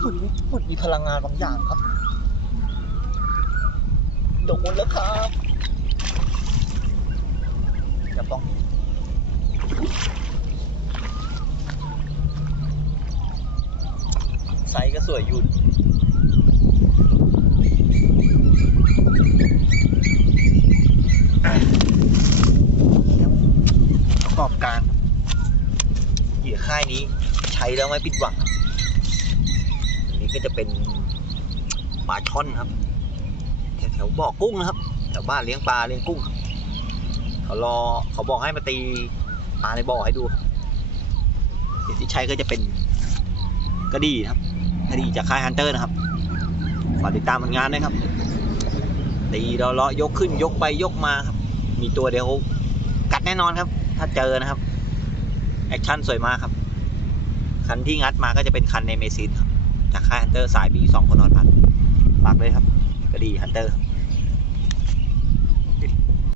เหมือนเหมือนมีพลังงานบางอย่างครับโดนแล้วครับจะต้องไซส์ก็สวยอยู่ประกอบการเหยื่อค่ายนี้ใช้แล้วไม่ผิดหวัง ก็จะเป็นปลาช่อนครับแถวๆบ่อกุ้งนะครับแถวบ้านเลี้ยงปลาเลี้ยงกุ้งครับเขารอเขาบอกให้มาตีปลาในบ่อให้ดูครับเหยื่อที่ใช้ก็จะเป็นกระดีครับกระดีจากค่ายฮันเตอร์นะครับฝากติดตามผลงานด้วยครับตีเราเลาะยกขึ้นยกไปยกมาครับ มีตัวเดียวกัดแน่นอนครับ ถ้าเจอนะครับแอคชั่นสวยมากครับ คันที่งัดมาก็จะเป็นคันในเมซินครับ จากค่ายฮันเตอร์สายปีสองคนนอนพันฝากเลยครับกระดีฮันเตอร์